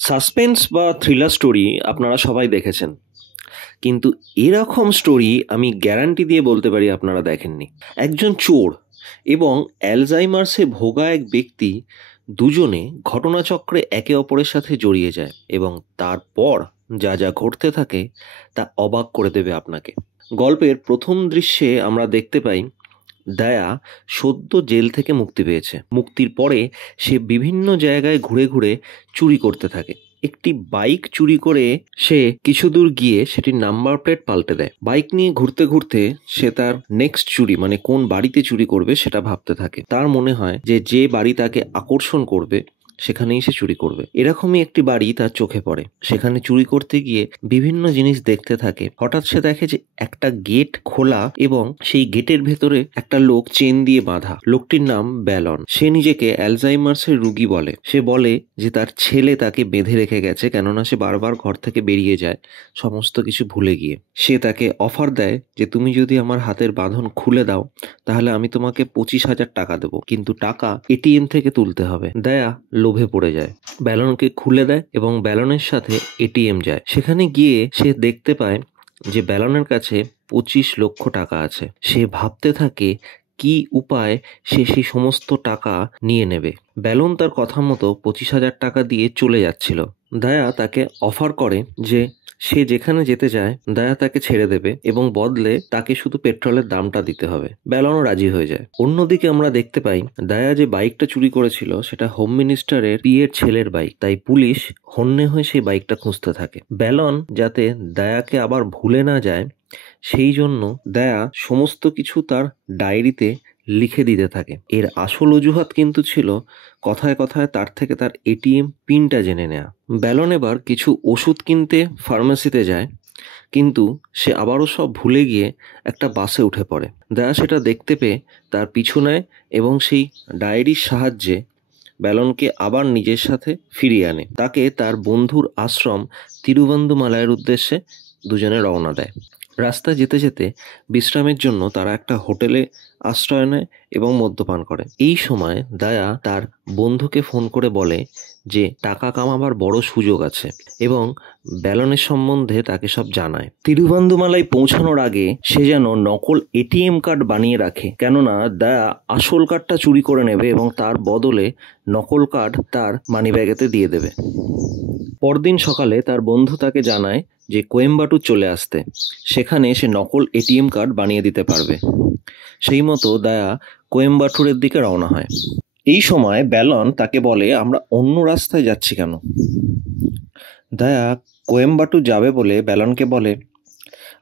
Suspense বা thriller story আপনারা সবাই দেখেছেন, কিন্তু এরকম স্টোরি আমি গ্যারান্টি দিয়ে বলতে পারি আপনারা দেখেননি। একজন চোর এবং অ্যালজাইমার্সে ভোগা এক ব্যক্তি দুজনে ঘটনাচক্রে একে অপরের সাথে জড়িয়ে যায় এবং তারপর যা যা ঘটতে থাকে তা অবাক করে দেবে আপনাকে। গল্পের প্রথম দৃশ্যে আমরা দেখতে পাই দয়া সদ্য জেল থেকে মুক্তি পেয়েছে। মুক্তির পরে সে বিভিন্ন জায়গায় ঘুরে ঘুরে চুরি করতে থাকে। একটি বাইক চুরি করে সে কিছু দূর গিয়ে সেটির নাম্বার প্লেট পাল্টে দেয়। বাইক নিয়ে ঘুরতে ঘুরতে সে তার নেক্সট চুরি মানে কোন বাড়িতে চুরি করবে সেটা ভাবতে থাকে। তার মনে হয় যে যে বাড়ি তাকে আকর্ষণ করবে সেখানেই সে চুরি করবে। এরকমই একটি বাড়ি তার চোখে পড়ে। সেখানে চুরি করতে গিয়ে বিভিন্ন জিনিস দেখতে থাকে। হঠাৎ সে দেখে যে একটা গেট খোলা এবং সেই গেটের ভেতরে একটা লোক চেন দিয়ে বাঁধা। লোকটির নাম ব্যালন। সে নিজেকে অ্যালজাইমার্সের রোগী বলে। সে বলে যে তার ছেলে তাকে বেঁধে রেখে গেছে, কেননা সে বারবার ঘর থেকে বেরিয়ে যায় সমস্ত কিছু ভুলে গিয়ে। সে তাকে অফার দেয় যে তুমি যদি আমার হাতের বাঁধন খুলে দাও তাহলে আমি তোমাকে 25,000 টাকা দেবো, কিন্তু টাকা এটিএম থেকে তুলতে হবে। দয়া লোভে পড়ে যায়, ব্যালনকে খুলে দেয় এবং ব্যালনের সাথে এটিএম যায়। সেখানে গিয়ে সে দেখতে পায় যে ব্যালনের কাছে 25 লক্ষ টাকা আছে। সে ভাবতে থাকে কি উপায় সে সেই সমস্ত টাকা নিয়ে নেবে। ব্যালন তার কথা মতো 25,000 টাকা দিয়ে চলে যাচ্ছিল। দয়া তাকে অফার করে যে সে যেখানে যেতে চায় দয়া তাকে ছেড়ে দেবে এবং বদলে তাকে শুধু পেট্রোলের দামটা দিতে হবে। ব্যালনও রাজি হয়ে যায়। অন্যদিকে আমরা দেখতে পাই দয়া যে বাইকটা চুরি করেছিল সেটা হোম মিনিস্টারের বিয়ের ছেলের বাইক। তাই পুলিশ হন্যে হয়ে সেই বাইকটা খুঁজতে থাকে। ব্যালন যাতে দয়াকে আবার ভুলে না যায় সেই জন্য দয়া সমস্ত কিছু তার ডায়েরিতে লিখে দিতে থাকে। এর আসল অজুহাত কিন্তু ছিল কথায় কথায় তার থেকে তার এটিএম পিনটা জেনে নেয়া। ব্যালন এবার কিছু ওষুধ কিনতে ফার্মেসিতে যায়, কিন্তু সে আবারও সব ভুলে গিয়ে একটা বাসে উঠে পড়ে। দয়া সেটা দেখতে পেয়ে তার পিছু নেয় এবং সেই ডায়েরির সাহায্যে ব্যালনকে আবার নিজের সাথে ফিরিয়ে আনে। তাকে তার বন্ধুর আশ্রম তিরুবন্ধুমালাইয়ের উদ্দেশ্যে দুজনে রওনা দেয়। রাস্তায় যেতে যেতে বিশ্রামের জন্য তারা একটা হোটেলে আশ্রয় নেয় এবং মদ্যপান করে। এই সময় দয়া তার বন্ধুকে ফোন করে বলে যে টাকা কামাবার বড় সুযোগ আছে এবং ব্যালনের সম্বন্ধে তাকে সব জানায়। তিরুবন্ধুমালাই পৌঁছানোর আগে সে যেন নকল এটিএম কার্ড বানিয়ে রাখে, কেননা দয়া আসল কার্ডটা চুরি করে নেবে এবং তার বদলে নকল কার্ড তার মানিব্যাগেতে দিয়ে দেবে। পরদিন সকালে তার বন্ধু তাকে জানায় যে কোয়েম্বাটুর চলে আসতে, সেখানে সে নকল এটিএম কার্ড বানিয়ে দিতে পারবে। সেই মতো দয়া কোয়েম্বাটুরের দিকে রওনা হয়। এই সময় ব্যালন তাকে বলে আমরা অন্য রাস্তায় যাচ্ছি কেন। দয়া কোয়েম্বাটুর যাবে বলে ব্যালনকে বলে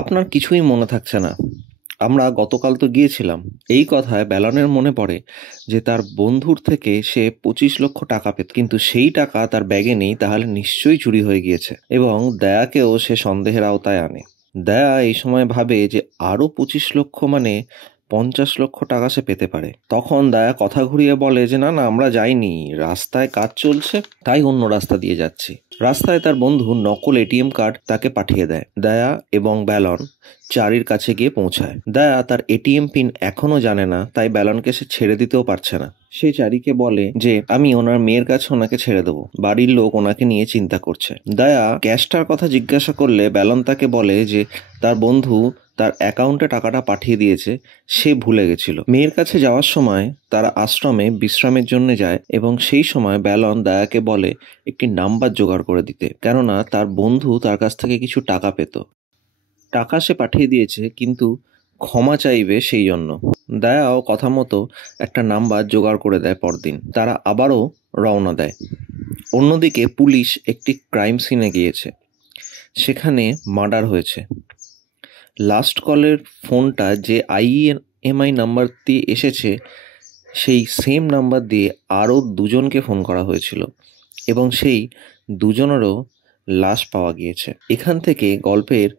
আপনার কিছুই মনে থাকছে না, আমরা গতকাল তো গিয়েছিলাম। এই কথায় ব্যালনের মনে পড়ে যে তার বন্ধুর থেকে সে 25 লক্ষ টাকা পেত, কিন্তু সেই টাকা তার ব্যাগে নেই, তাহলে নিশ্চয়ই চুরি হয়ে গিয়েছে এবং দয়াকেও সে সন্দেহের আওতায় আনে। দয়া এই সময় ভাবে যে আরও 25 লক্ষ মানে 50 লক্ষ টাকা সে পেতে পারে। তখন দয়া কথা ঘুরিয়ে বলে যে না না, আমরা যাইনি, রাস্তায় কাজ চলছে তাই অন্য রাস্তা দিয়ে যাচ্ছি। রাস্তায় তার বন্ধু নকল এটিএম কার্ড তাকে পাঠিয়ে দেয়। দয়া এবং ব্যালন চারির কাছে গিয়ে পৌঁছায়। দয়া তার এটিএম পিন এখনো জানে না, তাই ব্যালনকে সে ছেড়ে দিতেও পারছে না। সে চারিকে বলে যে আমি ওনার মেয়ের কাছে ওনাকে ছেড়ে দেবো, বাড়ির লোক ওনাকে নিয়ে চিন্তা করছে। দয়া ক্যাশটার কথা জিজ্ঞাসা করলে ব্যালন তাকে বলে যে তার বন্ধু তার অ্যাকাউন্টে টাকাটা পাঠিয়ে দিয়েছে, সে ভুলে গেছিল। মেয়ের কাছে যাওয়ার সময় তারা আশ্রমে বিশ্রামের জন্য যায় এবং সেই সময় ব্যালন দয়াকে বলে একটি নাম্বার জোগাড় করে দিতে, কেননা তার বন্ধু তার কাছ থেকে কিছু টাকা পেত। টাকা সে পাঠিয়ে দিয়েছে কিন্তু ক্ষমা চাইবে সেই জন্য। দয়াও কথা মতো একটা নাম্বার জোগাড় করে দেয়। পরদিন তারা আবারও রওনা দেয়। অন্যদিকে পুলিশ একটি ক্রাইম সিনে গিয়েছে, সেখানে মার্ডার হয়েছে। লাস্ট কলের ফোনটা যে IEMI নাম্বার দিয়ে এসেছে সেই সেম নাম্বার দিয়ে আরও দুজনকে ফোন করা হয়েছিল এবং সেই দুজনেরও লাশ পাওয়া গিয়েছে। এখান থেকে গল্পের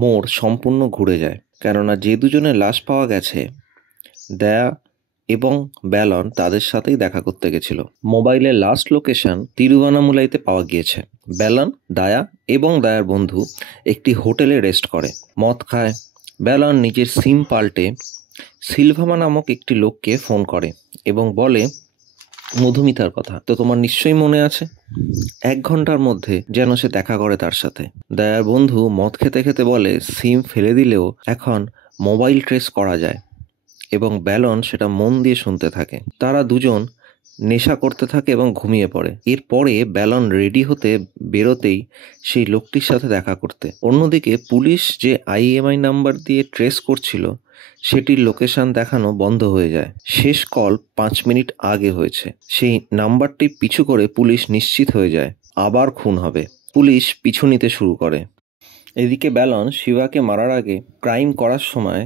মোড় সম্পূর্ণ ঘুরে যায়, কেননা যে দুজনের লাশ পাওয়া গেছে দয়া এবং ব্যালন তাদের সাথেই দেখা করতে গেছিল। মোবাইলের লাস্ট লোকেশন তিরুভান্নামুলাইতে পাওয়া গিয়েছে। ব্যালন, দয়া এবং দয়ার বন্ধু একটি হোটেলে রেস্ট করে, মদ খায়। ব্যালন নিজের সিম পাল্টে সিলভামা নামক একটি লোককে ফোন করে এবং বলে মধুমিতার কথা তো তোমার নিশ্চয়ই মনে আছে। 1 ঘন্টার মধ্যে যেন সে দেখা করে তার সাথে। দয়ার বন্ধু মদ খেতে খেতে বলে সিম ফেলে দিলেও এখন মোবাইল ট্রেস করা যায়, এবং ব্যালন সেটা মন দিয়ে শুনতে থাকে। তারা দুজন নেশা করতে থাকে এবং ঘুমিয়ে পড়ে। এরপরে ব্যালন রেডি হতে বেরোতেই সেই লোকটির সাথে দেখা করতে। অন্যদিকে পুলিশ যে IMEI নাম্বার দিয়ে ট্রেস করছিল সেটির লোকেশন দেখানো বন্ধ হয়ে যায়। শেষ কল 5 মিনিট আগে হয়েছে। সেই নাম্বারটি পিছু করে পুলিশ নিশ্চিত হয়ে যায় আবার খুন হবে। পুলিশ পিছু নিতে শুরু করে। এদিকে ব্যালন শিবাকে মারার আগে ক্রাইম করার সময়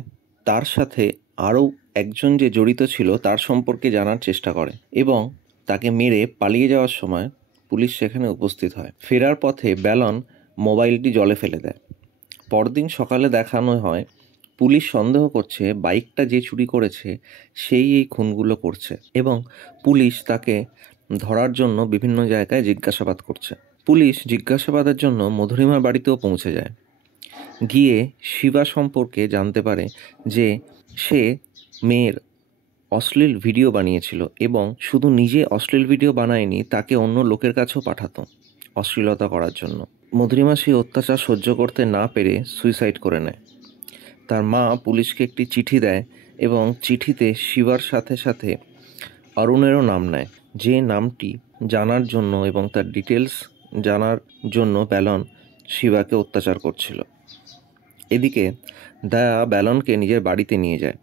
তার সাথে আরও একজন যে জড়িত ছিল তার সম্পর্কে জানার চেষ্টা করে, এবং তাকে মেরে পালিয়ে যাওয়ার সময় পুলিশ সেখানে উপস্থিত হয়। ফেরার পথে ব্যালন মোবাইলটি জলে ফেলে দেয়। পরদিন সকালে দেখানো হয় পুলিশ সন্দেহ করছে বাইকটা যে চুরি করেছে সেই এই খুনগুলো করছে, এবং পুলিশ তাকে ধরার জন্য বিভিন্ন জায়গায় জিজ্ঞাসাবাদ করছে। পুলিশ জিজ্ঞাসাবাদের জন্য মধুরিমার বাড়িতেও পৌঁছে যায়। গিয়ে শিবা সম্পর্কে জানতে পারে যে সে মেয়ের অশ্লীল ভিডিও বানিয়েছিল, এবং শুধু নিজে অশ্লীল ভিডিও বানায়নি, তাকে অন্য লোকের কাছেও পাঠাতো অশ্লীলতা করার জন্য। মধুরিমা সেই অত্যাচার সহ্য করতে না পেরে সুইসাইড করে নেয়। তার মা পুলিশকে একটি চিঠি দেয়, এবং চিঠিতে শিবার সাথে সাথে অরুণেরও নাম নেয়, যে নামটি জানার জন্য এবং তার ডিটেলস জানার জন্য ব্যালন শিবাকে অত্যাচার করছিল। এদিকে দয়া ব্যালনকে নিজের বাড়িতে নিয়ে যায়,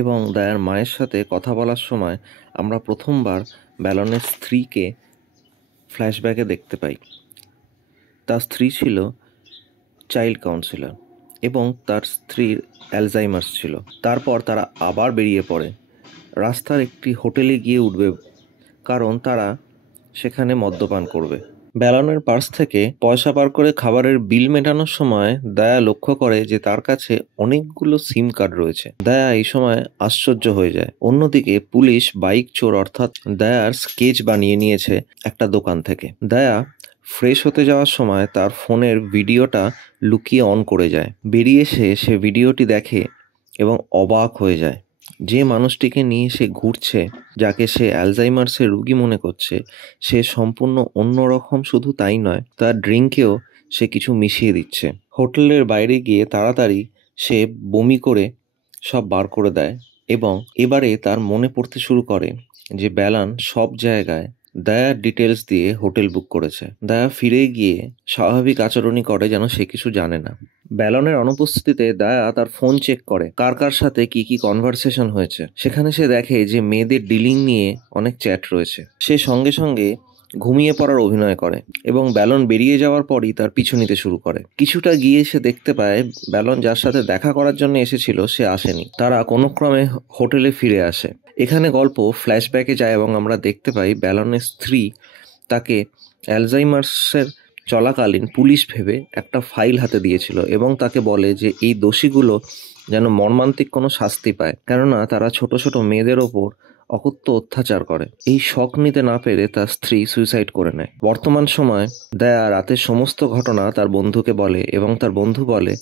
এবং দয়ার মায়ের সাথে কথা বলার সময় আমরা প্রথমবার ব্যালনের স্ত্রীকে ফ্ল্যাশব্যাকে দেখতে পাই। তার স্ত্রী ছিল চাইল্ড কাউন্সিলর, এবং তার স্ত্রীর অ্যালজাইমার্স ছিল। তারপর তারা আবার বেরিয়ে পড়ে, রাস্তার একটি হোটেলে গিয়ে উঠবে, কারণ তারা সেখানে মদ্যপান করবে। ব্যালনের পার্স থেকে পয়সা বার করে খাবারের বিল মেটানোর সময় দয়া লক্ষ্য করে যে তার কাছে অনেকগুলো সিম কার্ড রয়েছে। দয়া এই সময় আশ্চর্য হয়ে যায়। অন্যদিকে পুলিশ বাইক চোর অর্থাৎ দয়ার স্কেচ বানিয়ে নিয়েছে একটা দোকান থেকে। দয়া ফ্রেশ হতে যাওয়ার সময় তার ফোনের ভিডিওটা লুকিয়ে অন করে যায়। বেরিয়ে এসে সে ভিডিওটি দেখে এবং অবাক হয়ে যায়। যে মানুষটিকে নিয়ে সে ঘুরছে, যাকে সে অ্যালজাইমার্সের রোগী মনে করছে, সে সম্পূর্ণ অন্যরকম। শুধু তাই নয়, তার ড্রিঙ্কেও সে কিছু মিশিয়ে দিচ্ছে। হোটেলের বাইরে গিয়ে তাড়াতাড়ি সে বমি করে সব বার করে দেয়, এবং এবারে তার মনে পড়তে শুরু করে যে ব্যালান সব জায়গায় দয়ার ডিটেলস দিয়ে হোটেল বুক করেছে। দয়া ফিরে গিয়ে স্বাভাবিক আচরণই করে যেন সে কিছু জানে না। ব্যালনের অনুপস্থিতিতে দয়া তার ফোন চেক করে কার কার সাথে কি কি কনভারসেশন হয়েছে। সেখানে সে দেখে যে মেয়েদের ডিলিং নিয়ে অনেক চ্যাট রয়েছে। সে সঙ্গে সঙ্গে ঘুমিয়ে পড়ার অভিনয় করে, এবং ব্যালন বেরিয়ে যাওয়ার পরই তার পিছু নিতে শুরু করে। কিছুটা গিয়ে সে দেখতে পায় ব্যালন যার সাথে দেখা করার জন্য এসেছিল সে আসেনি। তারা কোনো ক্রমে হোটেলে ফিরে আসে। এখানে গল্প ফ্ল্যাশব্যাকে যায়, এবং আমরা দেখতে পাই ব্যালনের স্ত্রী তাকে অ্যালজাইমার্সের চলাকালীন পুলিশ ভেবে একটা ফাইল হাতে দিয়েছিল, এবং তাকে বলে যে এই দোষীগুলো যেন মর্মান্তিক কোনো শাস্তি পায়, কেননা তারা ছোট ছোট মেয়েদের ওপর অকথ্য অত্যাচার করে। এই শখ নিতে না পেরে তার স্ত্রী সুইসাইড করে নেয়। বর্তমান সময় দয়া রাতের সমস্ত ঘটনা তার বন্ধুকে বলে, এবং তার বন্ধু বলে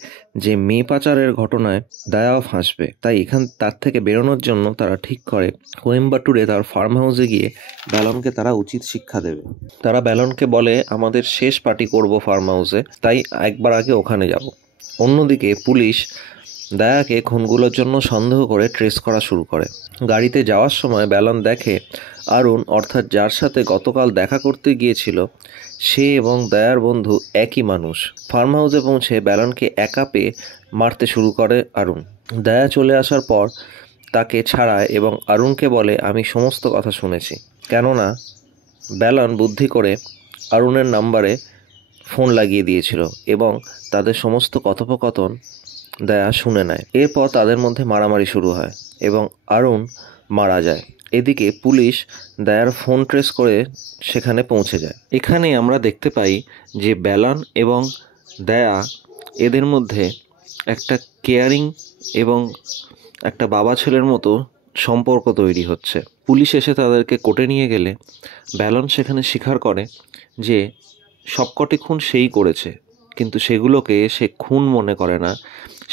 যে মেয়ে পাচারের ঘটনায় দয়াও ফাঁসবে। তাই তার থেকে বেরোনোর জন্য তারা ঠিক করে কোয়েম্বাটুরে তার ফার্ম হাউসে গিয়ে ব্যালনকে তারা উচিত শিক্ষা দেবে। তারা ব্যালনকে বলে আমাদের শেষ পার্টি করব ফার্ম হাউসে, তাই একবার আগে ওখানে যাব। অন্যদিকে পুলিশ দয়াকে খুনগুলোর জন্য সন্দেহ করে ট্রেস করা শুরু করে। গাড়িতে যাওয়ার সময় ব্যালন দেখে অরুণ, অর্থাৎ যার সাথে গতকাল দেখা করতে গিয়েছিল, সে এবং দয়ার বন্ধু একই মানুষ। ফার্ম হাউসে পৌঁছে ব্যালনকে একা পেয়ে মারতে শুরু করে অরুণ। দয়া চলে আসার পর তাকে ছাড়ায় এবং অরুণকে বলে আমি সমস্ত কথা শুনেছি, কেননা ব্যালন বুদ্ধি করে অরুণের নাম্বারে ফোন লাগিয়ে দিয়েছিল, এবং তাদের সমস্ত কথোপকথন দয়া শুনে নেয়। এরপর তাদের মধ্যে মারামারি শুরু হয়, এবং অরুণ মারা যায়। এদিকে পুলিশ দয়ার ফোন ট্রেস করে সেখানে পৌঁছে যায়। এখানে আমরা দেখতে পাই যে ব্যালন এবং দয়া এদের মধ্যে একটা কেয়ারিং এবং একটা বাবা ছেলের মতো সম্পর্ক তৈরি হচ্ছে। পুলিশ এসে তাদেরকে কোর্টে নিয়ে গেলে ব্যালন সেখানে স্বীকার করে যে সবকটি খুন সেই করেছে, কিন্তু সেগুলোকে সে খুন মনে করে না,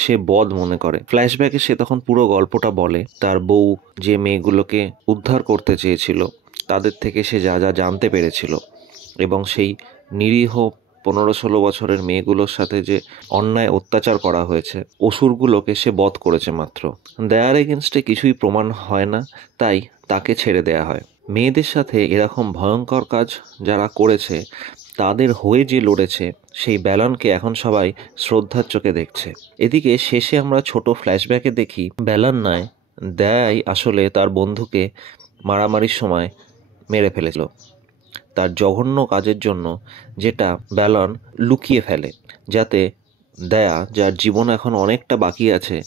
সে বধ মনে করে। ফ্ল্যাশব্যাকে সে তখন পুরো গল্পটা বলে। তার বউ যে মেয়েগুলোকে উদ্ধার করতে চেয়েছিল তাদের থেকে সে যা যা জানতে পেরেছিল এবং সেই নিরীহ 15-16 বছরের মেয়েগুলোর সাথে যে অন্যায় অত্যাচার করা হয়েছে, অসুরগুলোকে সে বধ করেছে মাত্র। দেয়ার এগেনস্টে কিছুই প্রমাণ হয় না, তাই তাকে ছেড়ে দেয়া হয়। মেয়েদের সাথে এরকম ভয়ঙ্কর কাজ যারা করেছে, তাদের হয়ে যে লড়েছে, সেই ব্যালনকে এখন সবাই শ্রদ্ধার চোখে দেখছে। এদিকে শেষে আমরা ছোট ফ্ল্যাশব্যাকে দেখি ব্যালন নয়, দেয়াই আসলে তার বন্ধুকে মারামারির সময় মেরে ফেলেছিল তার জঘন্য কাজের জন্য, যেটা ব্যালন লুকিয়ে ফেলে, যাতে দেয়া, যার জীবন এখন অনেকটা বাকি আছে,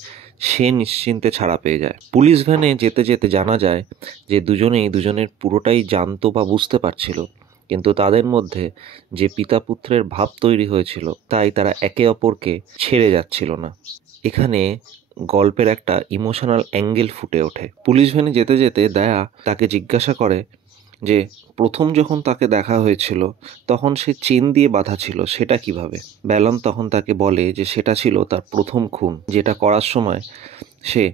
সে নিশ্চিন্তে ছাড়া পেয়ে যায়। পুলিশ ভ্যানে যেতে যেতে জানা যায় যে দুজনেই দুজনের পুরোটাই জানতো বা বুঝতে পারছিল, কিন্তু তাদের মধ্যে যে পিতা পুত্রের ভাব তৈরি হয়েছিল, তাই তারা একে অপরকে ছেড়ে যাচ্ছিল না। এখানে গল্পের একটা ইমোশনাল অ্যাঙ্গেল ফুটে ওঠে। পুলিশ ভ্যানে যেতে যেতে দেয়া তাকে জিজ্ঞাসা করে যে প্রথম যখন তাকে দেখা হয়েছিল তখন সে চেন দিয়ে বাঁধা ছিল, সেটা কিভাবে? ব্যালন তখন তাকে বলে যে সেটা ছিল তার প্রথম খুন, যেটা করার সময় সে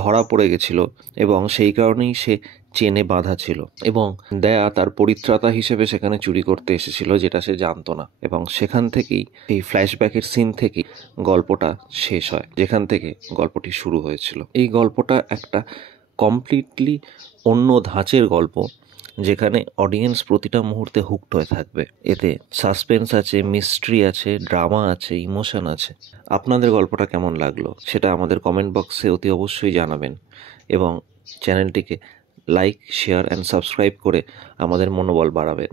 ধরা পড়ে গেছিল এবং সেই কারণেই সে চেনে বাঁধা ছিল, এবং দেয়া তার পরিত্রাতা হিসেবে সেখানে চুরি করতে এসেছিল, যেটা সে জানতো না। এবং সেখান থেকেই, এই ফ্ল্যাশব্যাকের সিন থেকেই গল্পটা শেষ হয়, যেখান থেকে গল্পটি শুরু হয়েছিল। এই গল্পটা একটা কমপ্লিটলি অন্য ধাঁচের গল্প, যেখানে অডিয়েন্স প্রতিটা মুহূর্তে হুকড হয়ে থাকবে। এতে সাসপেন্স আছে, মিস্ট্রি আছে, ড্রামা আছে, ইমোশন আছে। আপনাদের গল্পটা কেমন লাগলো সেটা আমাদের কমেন্ট বক্সে অতি অবশ্যই জানাবেন, এবং চ্যানেলটিকে লাইক, শেয়ার অ্যান্ড সাবস্ক্রাইব করে আমাদের মনোবল বাড়াবেন।